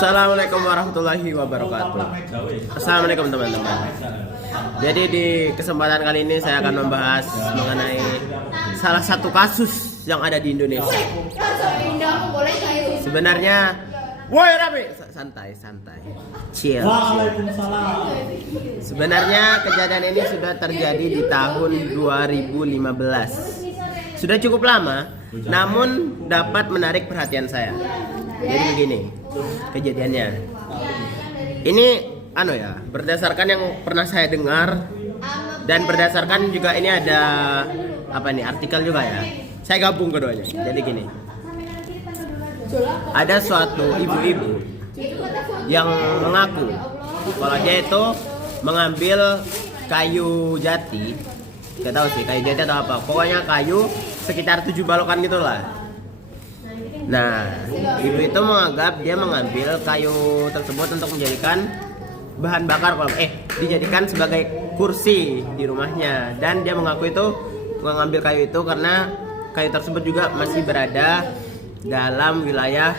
Assalamualaikum warahmatullahi wabarakatuh. Assalamualaikum teman-teman. Jadi di kesempatan kali ini saya akan membahas mengenai salah satu kasus yang ada di Indonesia. Sebenarnya, woi Rabi, santai, chill. Sebenarnya kejadian ini sudah terjadi di tahun 2015. Sudah cukup lama, namun dapat menarik perhatian saya. Jadi begini kejadiannya. Ini berdasarkan yang pernah saya dengar dan berdasarkan juga ini ada artikel juga ya. Saya gabung keduanya. Jadi gini. Ada suatu ibu-ibu yang mengaku kalau dia itu mengambil kayu jati. Gak tahu sih kayu jati atau apa. Pokoknya kayu sekitar 7 balokan gitulah. Nah, ibu itu menganggap dia mengambil kayu tersebut untuk menjadikan bahan bakar dijadikan sebagai kursi di rumahnya. Dan dia mengaku itu mengambil kayu itu karena kayu tersebut juga masih berada dalam wilayah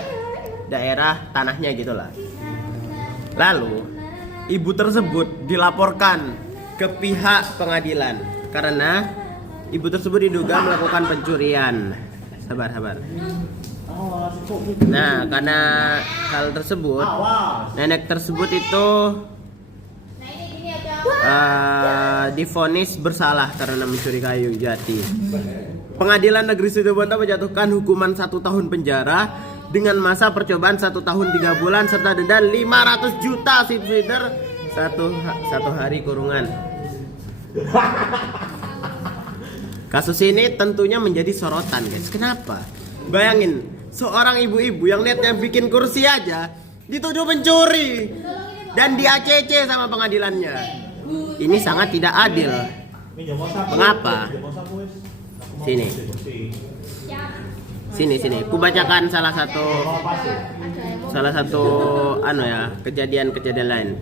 daerah tanahnya gitulah. Lalu ibu tersebut dilaporkan ke pihak pengadilan karena ibu tersebut diduga melakukan pencurian. Sabar. Nah, karena hal tersebut, nenek tersebut itu divonis bersalah karena mencuri kayu jati. Pengadilan Negeri Situbondo menjatuhkan hukuman 1 tahun penjara dengan masa percobaan 1 tahun 3 bulan serta denda 500 juta subsidiar 1 hari kurungan. Kasus ini tentunya menjadi sorotan, guys. Kenapa? Bayangin, seorang ibu-ibu yang niatnya bikin kursi aja dituduh pencuri dan di ACC sama pengadilannya. Ini sangat tidak adil. Mengapa? Sini. Ku bacakan salah satu kejadian lain.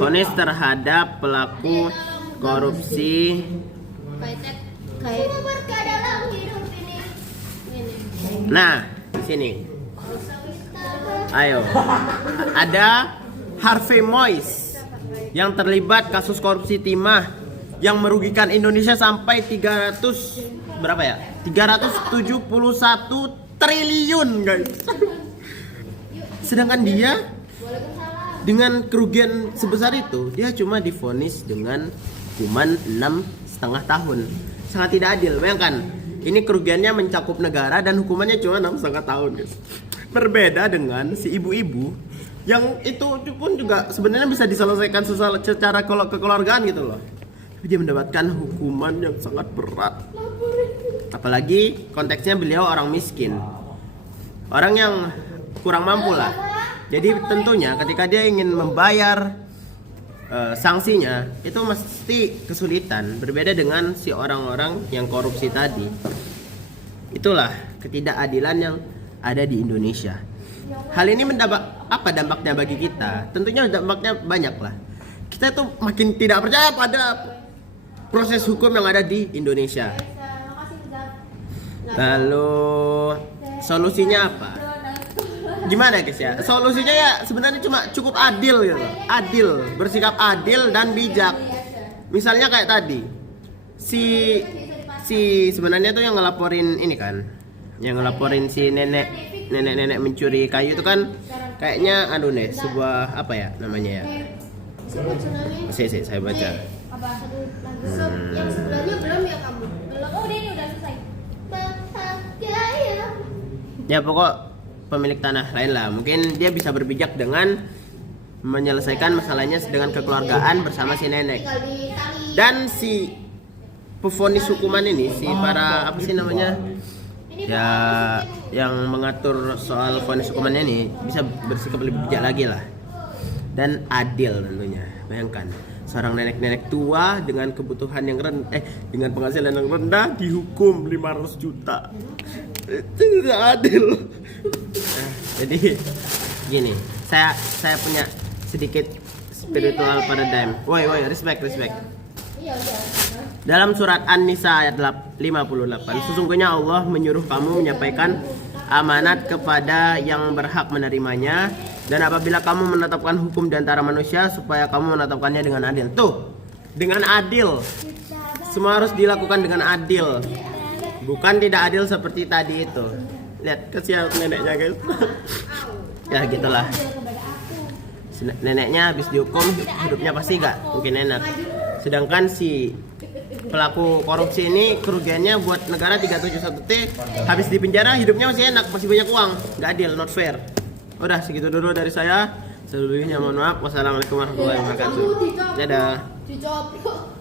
Vonis terhadap pelaku korupsi. Nah, di sini. Ayo. Ada Harvey Moise yang terlibat kasus korupsi timah yang merugikan Indonesia sampai 371 triliun, guys. Sedangkan dia dengan kerugian sebesar itu, dia cuma divonis dengan hukuman 6,5 tahun. Sangat tidak adil. Bayangkan, ini kerugiannya mencakup negara dan hukumannya cuma 6,5 tahun, guys. Berbeda dengan si ibu-ibu yang itu pun juga sebenarnya bisa diselesaikan secara kekeluargaan gitu loh. Tapi dia mendapatkan hukuman yang sangat berat. Apalagi konteksnya beliau orang miskin, orang yang kurang mampu lah. Jadi tentunya ketika dia ingin membayar sanksinya itu mesti kesulitan. Berbeda dengan si orang-orang yang korupsi tadi. Itulah ketidakadilan yang ada di Indonesia. Hal ini apa dampaknya bagi kita? Tentunya dampaknya banyak lah. Kita tuh makin tidak percaya pada proses hukum yang ada di Indonesia. Lalu solusinya apa? Gimana guys ya? Solusinya ya sebenarnya cuma cukup adil gitu. Adil, bersikap adil dan bijak. Misalnya kayak tadi. Si sebenarnya tuh yang ngelaporin ini kan. Yang ngelaporin si nenek mencuri kayu itu kan kayaknya sebuah namanya ya. Saya baca. Yang sebelumnya belum ya kamu. Oh, ini udah selesai. Ya pokok pemilik tanah lain lah. Mungkin dia bisa berbijak dengan menyelesaikan masalahnya dengan kekeluargaan bersama si nenek. Dan si pevonis hukuman ini, si para ya yang mengatur soal vonis hukumannya ini bisa bersikap lebih bijak lagi lah. Dan adil tentunya. Bayangkan seorang nenek-nenek tua dengan kebutuhan yang dengan penghasilan yang rendah dihukum 500 juta. Itu tidak adil. Jadi gini, saya punya sedikit spiritual paradigm. Woi, respect. Dalam surat An-Nisa ayat 58, sesungguhnya Allah menyuruh kamu menyampaikan amanat kepada yang berhak menerimanya Dan apabila kamu menetapkan hukum di antara manusia, supaya kamu menetapkannya dengan adil. Tuh, dengan adil. Semua harus dilakukan dengan adil. Bukan tidak adil seperti tadi itu. Lihat, kesian neneknya guys. Ya gitulah. Neneknya habis dihukum, hidupnya pasti gak mungkin enak. Sedangkan si pelaku korupsi ini kerugiannya buat negara 371T, habis di penjara hidupnya masih enak, masih banyak uang. Gak adil, not fair. Udah segitu dulu dari saya. Selebihnya mohon maaf. Wassalamualaikum warahmatullahi wabarakatuh. Dadah.